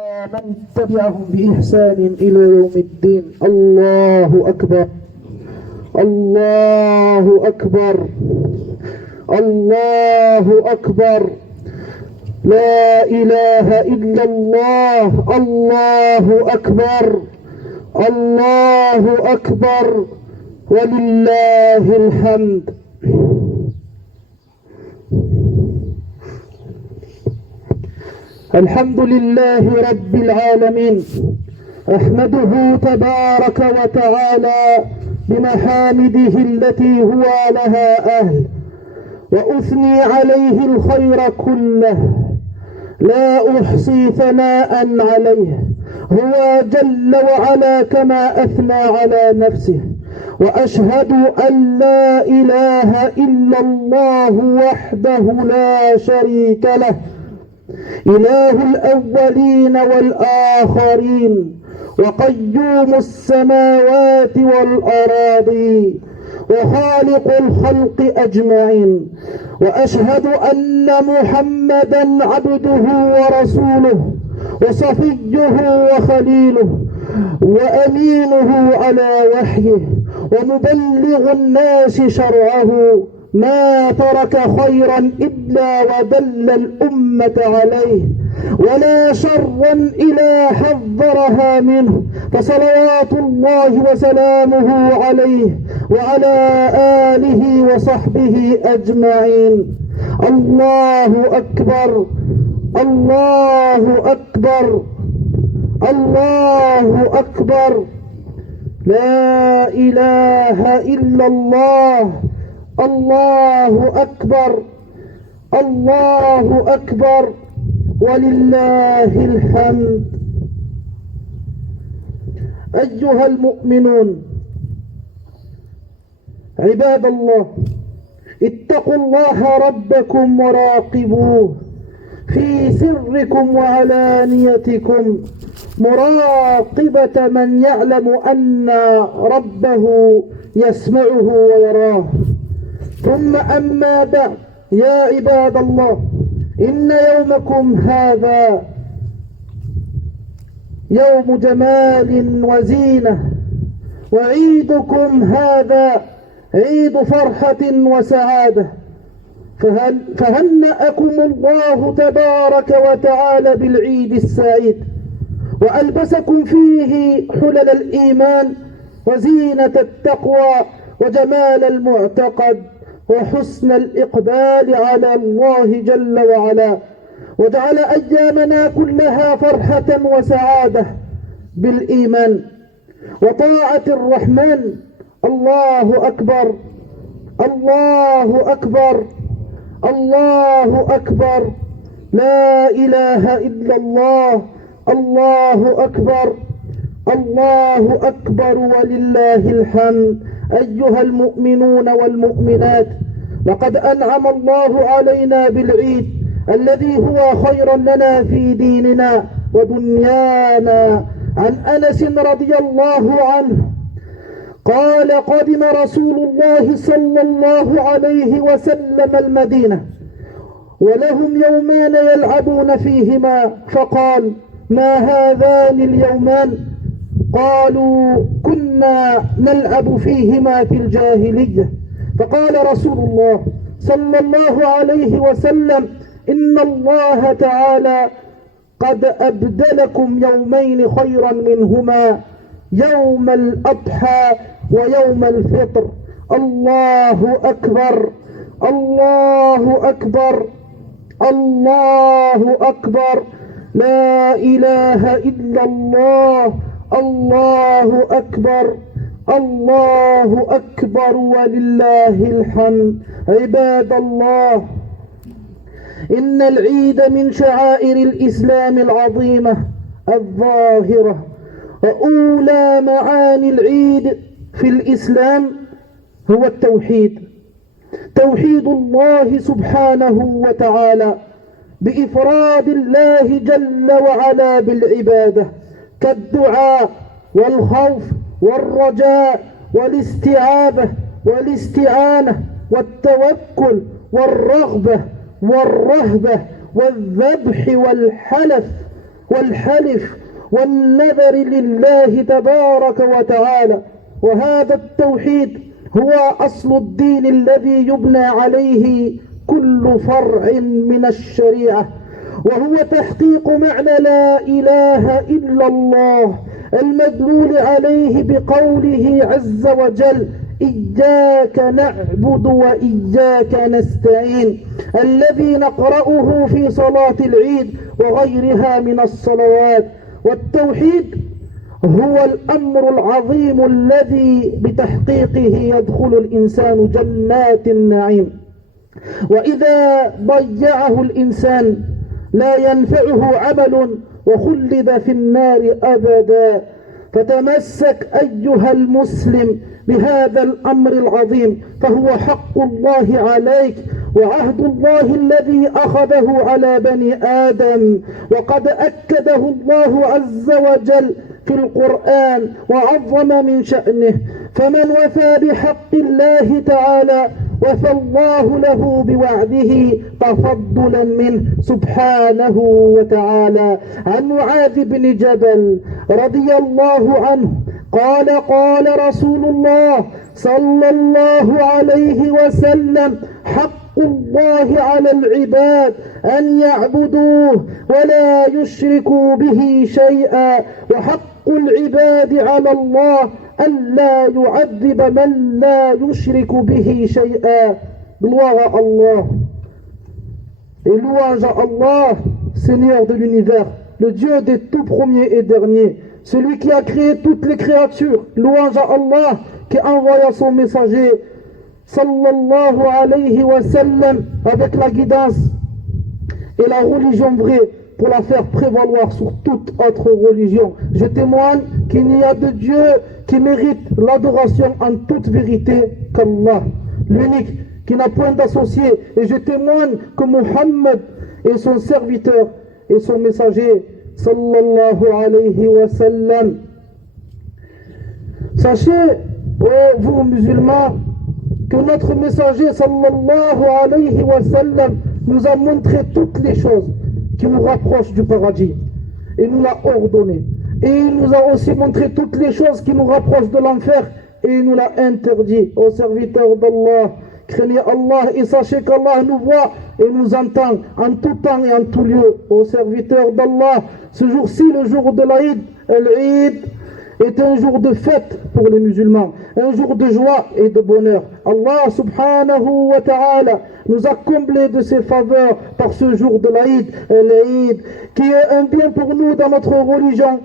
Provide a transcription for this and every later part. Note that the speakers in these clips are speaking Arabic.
من تبعهم بإحسان إلى يوم الدين. الله أكبر، الله أكبر، الله أكبر، لا إله إلا الله. الله أكبر، الله أكبر، ولله الحمد. الحمد لله رب العالمين، أحمده تبارك وتعالى بمحامده التي هو لها أهل، وأثني عليه الخير كله، لا أحصي ثناء عليه، هو جل وعلا كما أثنى على نفسه. وأشهد أن لا إله إلا الله وحده لا شريك له، إله الأولين والآخرين، وقيوم السماوات والأراضي، وخالق الخلق أجمعين. وأشهد أن محمدا عبده ورسوله، وصفيه وخليله، وأمينه على وحيه، ومبلغ الناس شرعه، ما ترك خيرا إلا ودل الأمة عليه، ولا شرا إلا حذرها منه. فصلوات الله وسلامه عليه وعلى آله وصحبه أجمعين. الله أكبر، الله أكبر، الله أكبر، لا إله إلا الله. الله أكبر، الله أكبر، ولله الحمد. أيها المؤمنون عباد الله، اتقوا الله ربكم وراقبوه في سركم وعلانيتكم، مراقبة من يعلم أن ربه يسمعه ويراه. ثم أما بعد، يا عباد الله، إن يومكم هذا يوم جمال وزينة، وعيدكم هذا عيد فرحة وسعادة. فهنأكم الله تبارك وتعالى بالعيد السعيد، وألبسكم فيه حلل الإيمان وزينة التقوى وجمال المعتقد وحسن الإقبال على الله جل وعلا، وجعل أيامنا كلها فرحة وسعادة بالإيمان وطاعة الرحمن. الله أكبر، الله أكبر، الله أكبر، لا إله إلا الله. الله أكبر، الله أكبر، ولله الحمد. أيها المؤمنون والمؤمنات، لقد أنعم الله علينا بالعيد الذي هو خير لنا في ديننا ودنيانا. عن أنس رضي الله عنه قال: قدم رسول الله صلى الله عليه وسلم المدينة، ولهم يومان يلعبون فيهما، فقال: ما هذان اليومان؟ قالوا: كنا نلعب فيهما في الجاهلية. فقال رسول الله صلى الله عليه وسلم: إن الله تعالى قد أبدلكم يومين خيرا منهما، يوم الأضحى ويوم الفطر. الله أكبر، الله أكبر، الله أكبر، لا إله إلا الله. الله أكبر، الله أكبر، ولله الحمد. عباد الله، إن العيد من شعائر الإسلام العظيمة الظاهرة، وأولى معاني العيد في الإسلام هو التوحيد، توحيد الله سبحانه وتعالى بإفراد الله جل وعلا بالعبادة، كالدعاء والخوف والرجاء والاستعاذة والاستعانة والتوكل والرغبة والرهبة والذبح والحلف والحلف والنذر لله تبارك وتعالى. وهذا التوحيد هو أصل الدين الذي يبنى عليه كل فرع من الشريعة، وهو تحقيق معنى لا إله إلا الله المدلول عليه بقوله عز وجل: إياك نعبد وإياك نستعين، الذي نقرأه في صلاة العيد وغيرها من الصلوات. والتوحيد هو الأمر العظيم الذي بتحقيقه يدخل الإنسان جنات النعيم، وإذا ضيعه الإنسان لا ينفعه عمل وخلد في النار أبدا. فتمسك أيها المسلم بهذا الأمر العظيم، فهو حق الله عليك وعهد الله الذي أخذه على بني آدم، وقد أكده الله عز وجل في القرآن وعظم من شأنه. فمن وفى بحق الله تعالى وفى الله له بوعده تفضلا منه سبحانه وتعالى. عن معاذ بن جبل رضي الله عنه قال: قال رسول الله صلى الله عليه وسلم: حق الله على العباد أن يعبدوه ولا يشركوا به شيئا، وحق العباد على الله ألا يعذب من لا يشرك به شيئا. Gloire à Allah et louange à Allah, Seigneur de l'univers, le Dieu des tout premiers et derniers, celui qui a créé toutes les créatures. Louange à Allah qui envoya son messager sallallahu alayhi wa sallam avec la guidance et la religion vraie pour la faire prévaloir sur toute autre religion. Je témoigne qu'il n'y a de Dieu qui mérite l'adoration en toute vérité qu'Allah, l'unique, qui n'a point d'associé. Et je témoigne que Muhammad est son serviteur et son messager sallallahu alayhi wa sallam. Sachez, ô vous musulmans, que notre messager sallallahu alayhi wa sallam nous a montré toutes les choses qui nous rapprochent du paradis. Il nous l'a ordonné. Et il nous a aussi montré toutes les choses qui nous rapprochent de l'enfer. Et il nous l'a interdit. Aux serviteurs d'Allah, craignez Allah et sachez qu'Allah nous voit et nous entend en tout temps et en tout lieu. Aux serviteurs d'Allah, ce jour-ci, le jour de l'Aïd, l'Aïd est un jour de fête pour les musulmans, un jour de joie et de bonheur. Allah subhanahu wa ta'ala nous a comblés de ses faveurs par ce jour de l'Aïd, l'Aïd, qui est un bien pour nous dans notre religion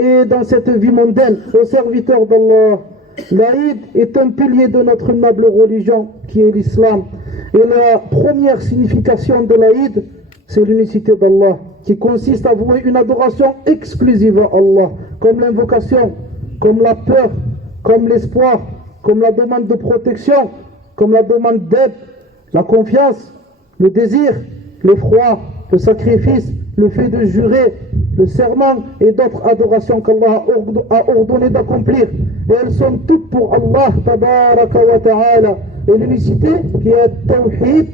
et dans cette vie mondaine. Aux serviteurs d'Allah, l'Aïd est un pilier de notre noble religion qui est l'islam. Et la première signification de l'Aïd, c'est l'unicité d'Allah, qui consiste à vouer une adoration exclusive à Allah, comme l'invocation, comme la peur, comme l'espoir, comme la demande de protection, comme la demande d'aide, la confiance, le désir, l'effroi, le sacrifice, le fait de jurer, le serment et d'autres adorations qu'Allah a ordonné d'accomplir. Et elles sont toutes pour Allah tabaraka wa ta'ala. Et l'unicité qui est Tawhid,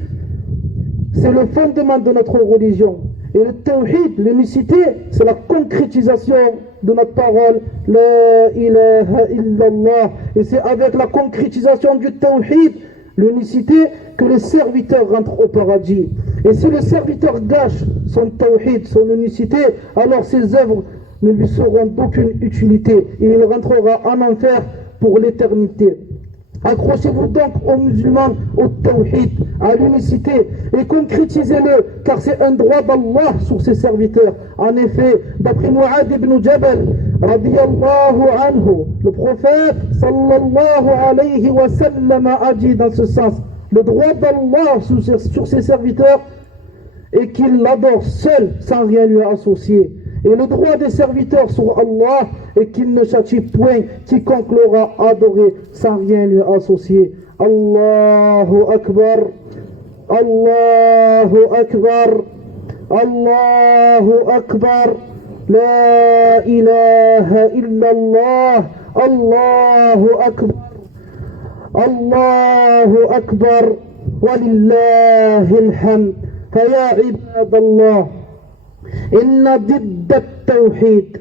c'est le fondement de notre religion. Et le Tawhid, l'unicité, c'est la concrétisation de notre parole La ilaha illallah. Et c'est avec la concrétisation du Tawhid, l'unicité, que le serviteur rentre au paradis. Et si le serviteur gâche son Tawhid, son unicité, alors ses œuvres ne lui seront d'aucune utilité et il rentrera en enfer pour l'éternité. Accrochez-vous donc aux musulmans, au Tawhid, à l'unicité et concrétisez-le, car c'est un droit d'Allah sur ses serviteurs. En effet, d'après Mu'adh ibn Jabal, radiyallahu anhu, le prophète sallallahu alayhi wa sallam a dit dans ce sens: le droit d'Allah sur ses serviteurs est qu'il l'adore seul sans rien lui associer. Et le droit des serviteurs sur Allah est qu'il ne châtie point quiconque l'aura adoré sans rien lui associer. Allahu Akbar, Allahu Akbar, Allahu Akbar, La ilaha illallah, Allahu Akbar, Allahu Akbar, Walillahi alhamd. فيا عباد الله إن ضد التوحيد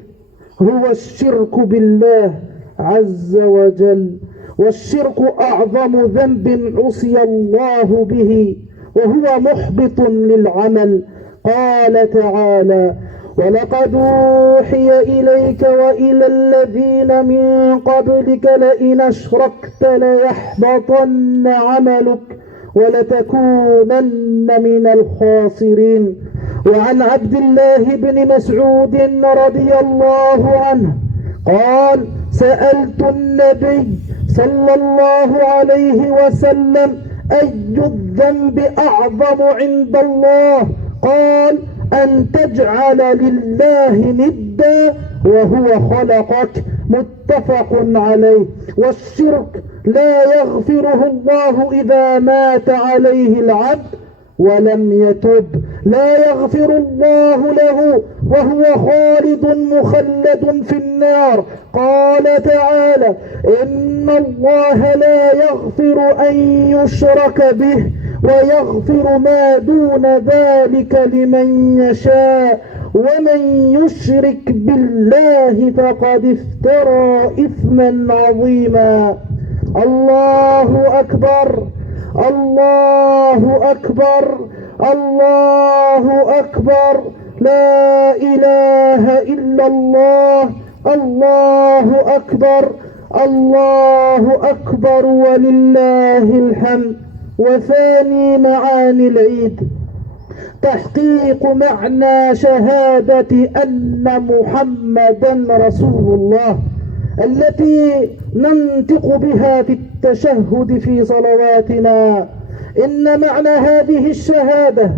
هو الشرك بالله عز وجل، والشرك أعظم ذنب عصي الله به وهو محبط للعمل. قال تعالى: ولقد أوحي إليك وإلى الذين من قبلك لئن أشركت ليحبطن عملك ولتكونن من الخاسرين. وعن عبد الله بن مسعود رضي الله عنه قال: سألت النبي صلى الله عليه وسلم: أي الذنب أعظم عند الله؟ قال: أن تجعل لله ندا وهو خلقك. متفق عليه. والشرك لا يغفره الله إذا مات عليه العبد ولم يتب، لا يغفر الله له وهو خالد مخلد في النار. قال تعالى: إن الله لا يغفر أن يشرك به ويغفر ما دون ذلك لمن يشاء، ومن يشرك بالله فقد افترى إثما عظيما. الله أكبر، الله أكبر، الله أكبر، لا إله إلا الله، الله أكبر، الله أكبر ولله الحمد. وثاني معاني العيد تحقيق معنى شهادة أن محمدا رسول الله التي ننطق بها في التشهد في صلواتنا. إن معنى هذه الشهادة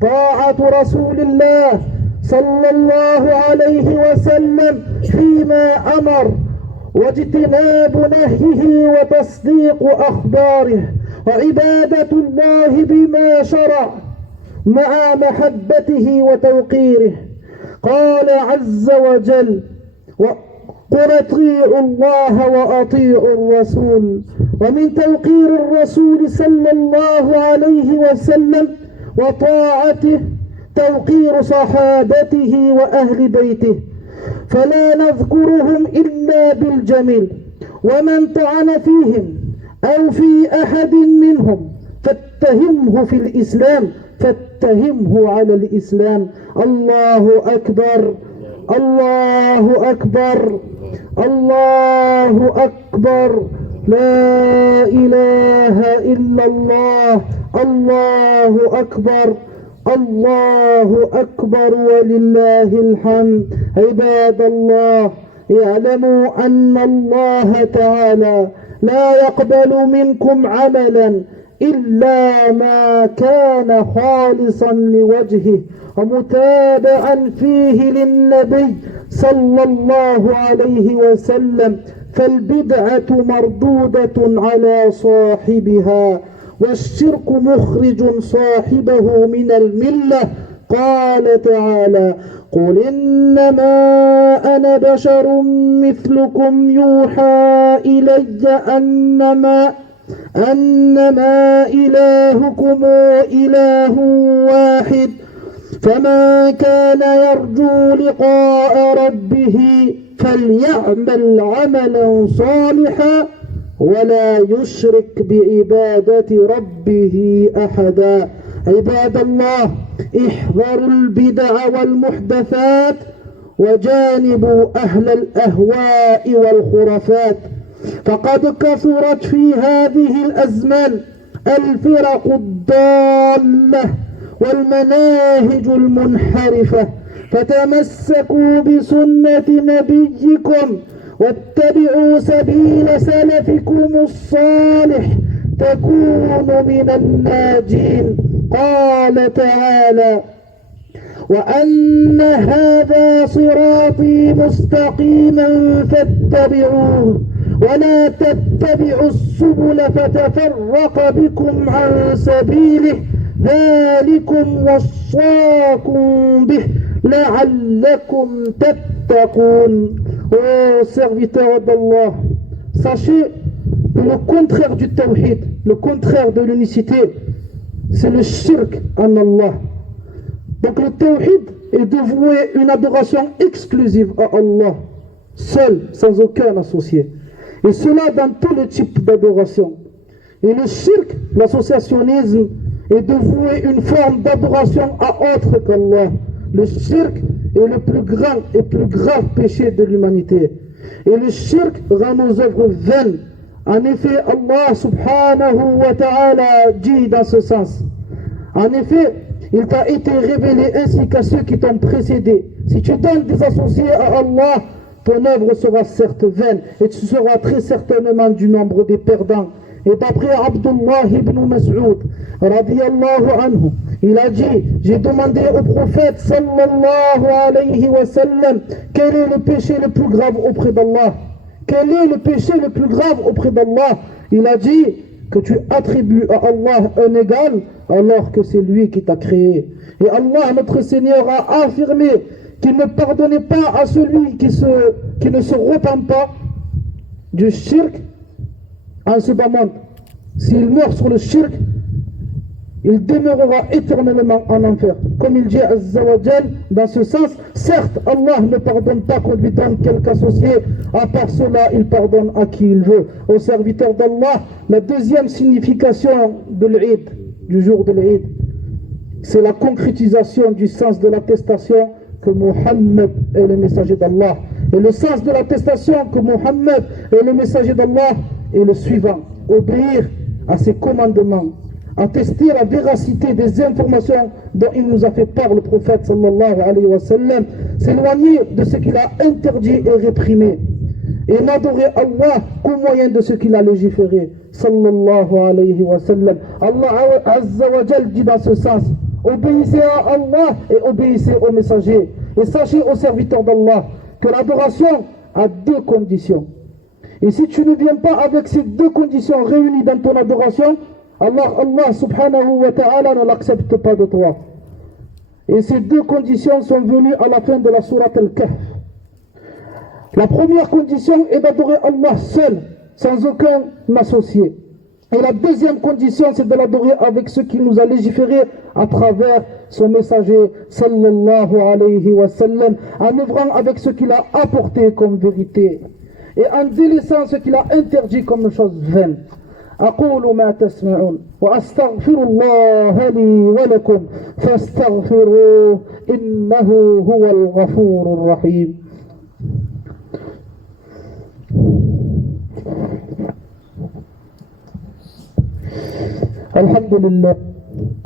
طاعة رسول الله صلى الله عليه وسلم فيما أمر، واجتناب نهيه، وتصديق أخباره، وعبادة الله بما شرع مع محبته وتوقيره. قال عز وجل: قل اطيعوا الله وأطيعوا الرسول. ومن توقير الرسول صلى الله عليه وسلم وطاعته توقير صحابته وأهل بيته، فلا نذكرهم إلا بالجميل، ومن طعن فيهم أو في أحد منهم فاتهمه في الإسلام، فاتهمه على الإسلام. الله أكبر، الله أكبر، الله أكبر، لا إله إلا الله، الله أكبر، الله أكبر ولله الحمد. عباد الله، اعلموا أن الله تعالى لا يقبل منكم عملا إلا ما كان خالصا لوجهه ومتابعا فيه للنبي صلى الله عليه وسلم، فالبدعة مردودة على صاحبها، والشرك مخرج صاحبه من الملة. قال تعالى: قل إنما أنا بشر مثلكم يوحى إلي أنما إلهكم إله واحد، فمن كان يرجو لقاء ربه فليعمل عملا صالحا ولا يشرك بعبادة ربه أحدا. عباد الله، احذروا البدع والمحدثات وجانبوا أهل الأهواء والخرافات، فقد كثرت في هذه الأزمان الفرق الضالة والمناهج المنحرفة، فتمسكوا بسنة نبيكم واتبعوا سبيل سلفكم الصالح تكونوا من الناجين. قال تعالى: وأن هذا صراطي مستقيما فاتبعوه ولا تتبعوا السبل فتفرق بكم عن سبيله ذلكم وصاكم به لعلكم تتقون. Ô serviteurs d'Allah, sachez que le contraire du tawhid, le contraire de l'unicité, c'est le shirk en Allah. Donc le tawhid, et de vouer une adoration exclusive à Allah, seul, sans aucun associé. Et cela dans tous les types d'adoration. Et le shirk, l'associationnisme, est de vouer une forme d'adoration à autre qu'Allah. Le shirk est le plus grand et plus grave péché de l'humanité. Et le shirk rend nos œuvres vaines. En effet, Allah subhanahu wa ta'ala dit dans ce sens. En effet, il t'a été révélé ainsi qu'à ceux qui t'ont précédé. Si tu donnes des associés à Allah, ton œuvre sera certes vaine et tu seras très certainement du nombre des perdants. Et d'après Abdullah ibn Mas'ud, radiyallahu anhu, il a dit, j'ai demandé au prophète sallallahu alayhi wa sallam, quel est le péché le plus grave auprès d'Allah? Quel est le péché le plus grave auprès d'Allah? Il a dit que tu attribues à Allah un égal alors que c'est lui qui t'a créé. Et Allah, notre Seigneur, a affirmé qu'il ne pardonnait pas à celui qui ne se repent pas du shirk en ce bas monde. S'il meurt sur le shirk, il demeurera éternellement en enfer. Comme il dit Azza wa Jal, dans ce sens, certes, Allah ne pardonne pas qu'on lui donne quelque associé, à part cela, il pardonne à qui il veut. Aux serviteurs d'Allah, la deuxième signification de l'Eid, du jour de l'Eid, c'est la concrétisation du sens de l'attestation que Muhammad est le messager d'Allah. Et le sens de l'attestation que Muhammad est le messager d'Allah est le suivant: obéir à ses commandements, attester la véracité des informations dont il nous a fait part le prophète sallallahu alayhi wa sallam, s'éloigner de ce qu'il a interdit et réprimé, et n'adorer Allah qu'au moyen de ce qu'il a légiféré sallallahu alayhi wa sallam. Allah azza wa jal dit dans ce sens: obéissez à Allah et obéissez aux messagers, et sachez aux serviteurs d'Allah que l'adoration a deux conditions. Et si tu ne viens pas avec ces deux conditions réunies dans ton adoration, Allah subhanahu wa ta'ala ne l'accepte pas de toi. Et ces deux conditions sont venues à la fin de la sourate Al-Kahf. La première condition est d'adorer Allah seul, sans aucun associé. Et la deuxième condition, c'est de l'adorer avec ce qu'il nous a légiféré à travers son messager sallallahu alayhi wa sallam, en œuvrant avec ce qu'il a apporté comme vérité et en délaissant ce qu'il a interdit comme chose vaine. أقول ما تسمعون وأستغفر الله لي ولكم فاستغفروه إنه هو الغفور الرحيم.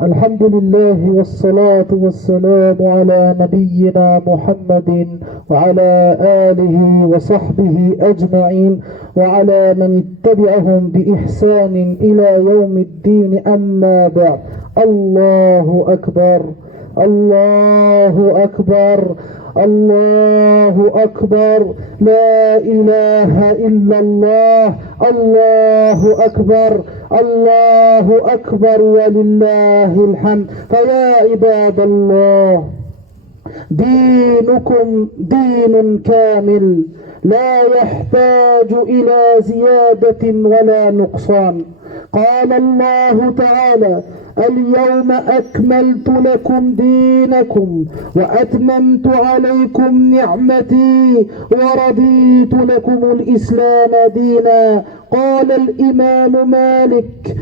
الحمد لله والصلاة والسلام على نبينا محمد وعلى آله وصحبه أجمعين وعلى من اتبعهم بإحسان إلى يوم الدين. أما بعد. الله أكبر الله أكبر الله أكبر، لا إله إلا الله، الله أكبر الله أكبر ولله الحمد. فيا عباد الله، دينكم دين كامل لا يحتاج إلى زيادة ولا نقصان. قال الله تعالى: اليوم أكملت لكم دينكم وأتممت عليكم نعمتي ورضيت لكم الإسلام دينا. قال الإمام مالك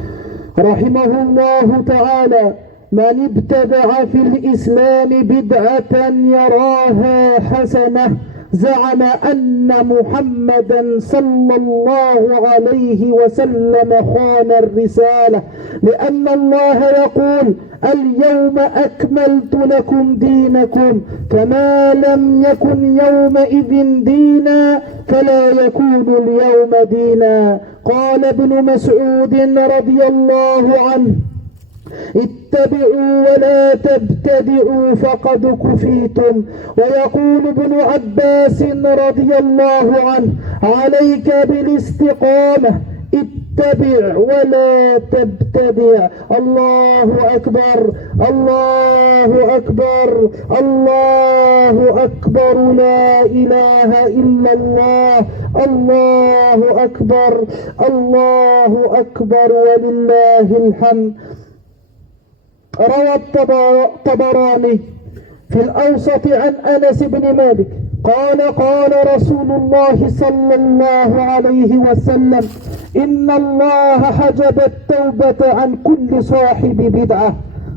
رحمه الله تعالى: من ابتدع في الإسلام بدعة يراها حسنة زعم أن محمدا صلى الله عليه وسلم خان الرسالة، لأن الله يقول: اليوم أكملت لكم دينكم، كما لم يكن يومئذ دينا فلا يكون اليوم دينا. قال ابن مسعود رضي الله عنه: اتبعوا ولا تبتدعوا فقد كفيتم. ويقول ابن عباس رضي الله عنه: عليك بالاستقامة، اتبع ولا تبتدع. الله أكبر الله أكبر الله أكبر، لا إله إلا الله، الله أكبر الله أكبر ولله الحمد. روى الطبراني في الأوسط عن أنس بن مالك قال قال رسول الله صلى الله عليه وسلم إن الله حجب التوبة عن كل صاحب بدعة.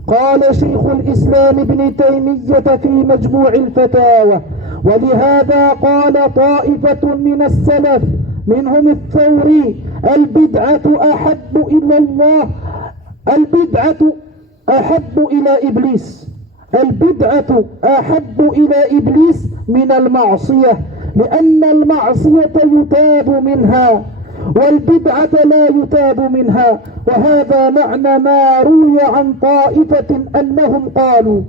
قال شيخ الإسلام ابن تيمية في مجموع الفتاوى. ولهذا قال طائفة من السلف منهم الثوري البدعة أحب إلى الله، البدعة أحب إلى إبليس، البدعة أحب إلى إبليس من المعصية، لأن المعصية يتاب منها والبدعة لا يتاب منها. وهذا معنى ما روي عن طائفة أنهم قالوا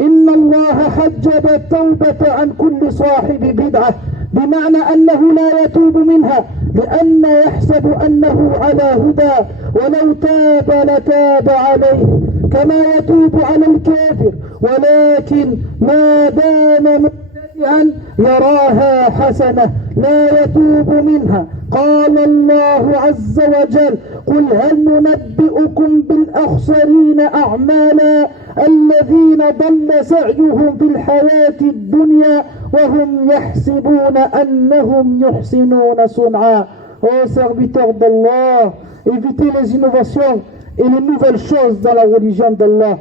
إن الله حجب التوبة عن كل صاحب بدعة، بمعنى أنه لا يتوب منها لأن يحسب أنه على هدى، ولو تاب لتاب عليه كما يتوب على الكافر، ولكن ما دام مبتدعا يراها حسنة لا يتوب منها. قال الله عز وجل قل هل ننبئكم بالأخسرين أعمالا الذين ضل سعيهم في الحياة الدنيا وهم يحسبون أنهم يحسنون صنعا. Ô serviteurs d'Allah, évitez les innovations et les nouvelles choses dans la religion d'Allah,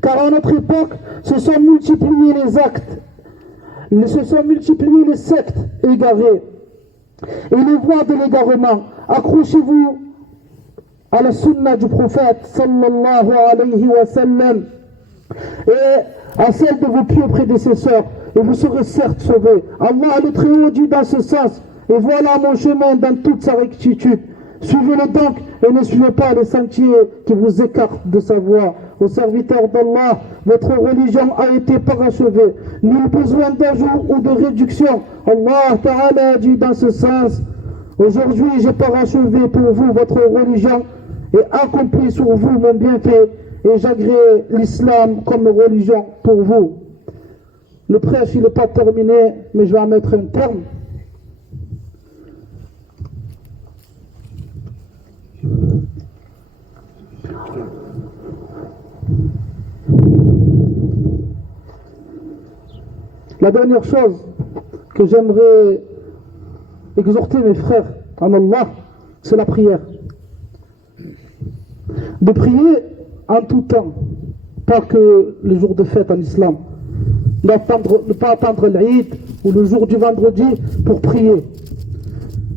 car à notre époque se sont multipliés les actes, se sont multipliés les sectes égarées et les voies de l'égarement. Accrochez-vous à la sunna du prophète sallallahu alayhi wa sallam et à celle de vos pieux prédécesseurs, et vous serez certes sauvés. Allah le Très-Haut dit dans ce sens: et voilà mon chemin dans toute sa rectitude. Suivez-le donc et ne suivez pas les sentiers qui vous écartent de sa voie. Aux serviteurs d'Allah, votre religion a été parachevée. Nul besoin d'ajout ou de réduction. Allah Ta'ala dit dans ce sens: aujourd'hui j'ai parachevé pour vous votre religion et accompli sur vous mon bienfait, et j'agrée l'islam comme religion pour vous. Le prêche il n'est pas terminé, mais je vais en mettre un terme. La dernière chose que j'aimerais exhorter mes frères en Allah, c'est la prière. De prier en tout temps, pas que les jours de fête en islam. Ne pas attendre l'Eid ou le jour du vendredi pour prier.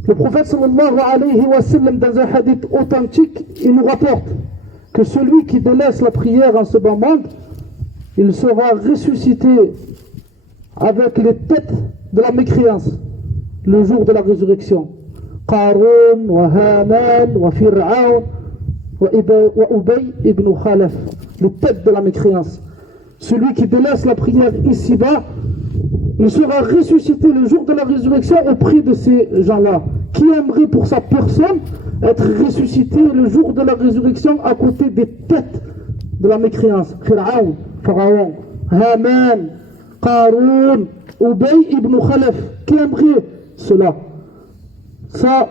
Le prophète sallallahu alayhi wa sallam, dans un hadith authentique, il nous rapporte que celui qui délaisse la prière en ce bas monde, il sera ressuscité avec les têtes de la mécréance le jour de la résurrection. Qarun, wa Haman, wa Fir'aun, wa Ubay ibn Khalaf, les têtes de la mécréance. Celui qui délaisse la prière ici-bas, il sera ressuscité le jour de la résurrection au prix de ces gens-là. Qui aimerait pour sa personne être ressuscité le jour de la résurrection à côté des têtes de la mécréance? Fir'aun, Pharaon, Haman, Qarun, Ubay ibn Khalaf. Qui aimerait cela? Ça,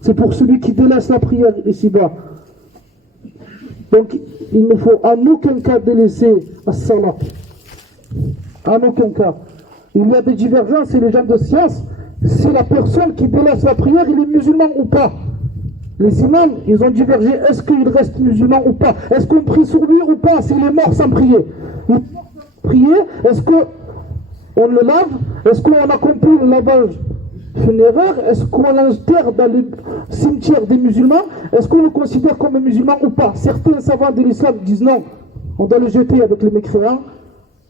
c'est pour celui qui délaisse la prière ici-bas. Donc, il ne faut en aucun cas délaisser as-salat. En aucun cas. Il y a des divergences et les gens de science, si la personne qui délaisse la prière, il est musulman ou pas. Les imams, ils ont divergé. Est-ce qu'il reste musulman ou pas? Est-ce qu'on prie sur lui ou pas s'il est mort sans prier? Il est mort sans prier, est-ce qu'on le lave? Est-ce qu'on accomplit le lavage funéraire? Est-ce qu'on l'enterre dans le cimetière des musulmans? Est-ce qu'on le considère comme un musulman ou pas? Certains savants de l'islam disent non, on doit le jeter avec les mécréants,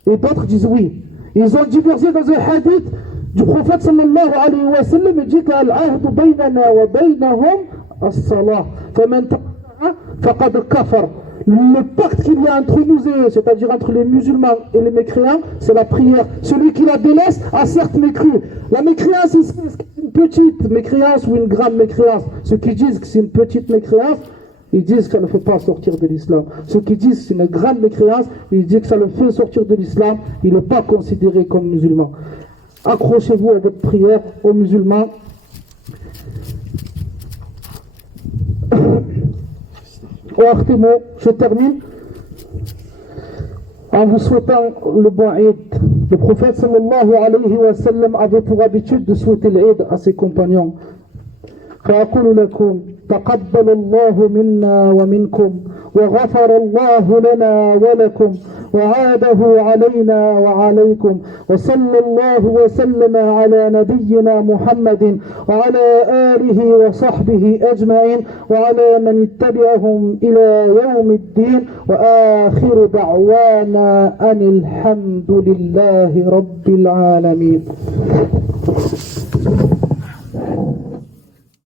et d'autres disent oui. Ils ont divergé dans un hadith du prophète sallallahu alayhi wa sallam. Il dit qu'al-ahdu baynana wa baynahum as-salah faman taqa'a faqad kafar. Le pacte qu'il y a entre nous et eux, c'est-à-dire entre les musulmans et les mécréants, c'est la prière. Celui qui la délaisse a certes mécru. La mécréance ici, est-ce que c'est une petite mécréance ou une grande mécréance? Ceux qui disent que c'est une petite mécréance, ils disent qu'elle ne fait pas sortir de l'islam. Ceux qui disent que c'est une grande mécréance, ils disent que ça le fait sortir de l'islam. Il n'est pas considéré comme musulman. Accrochez-vous à votre prière aux musulmans. Je termine. En vous souhaitant le bon Eid, le prophète sallallahu alayhi wa sallam avait pour habitude de souhaiter l'Eid à ses compagnons. فأقول لكم تقبل الله منا ومنكم وغفر الله لنا ولكم وعاده علينا وعليكم وصلى الله وسلم على نبينا محمد وعلى آله وصحبه أجمعين وعلى من اتبعهم إلى يوم الدين وآخر دعوانا أن الحمد لله رب العالمين.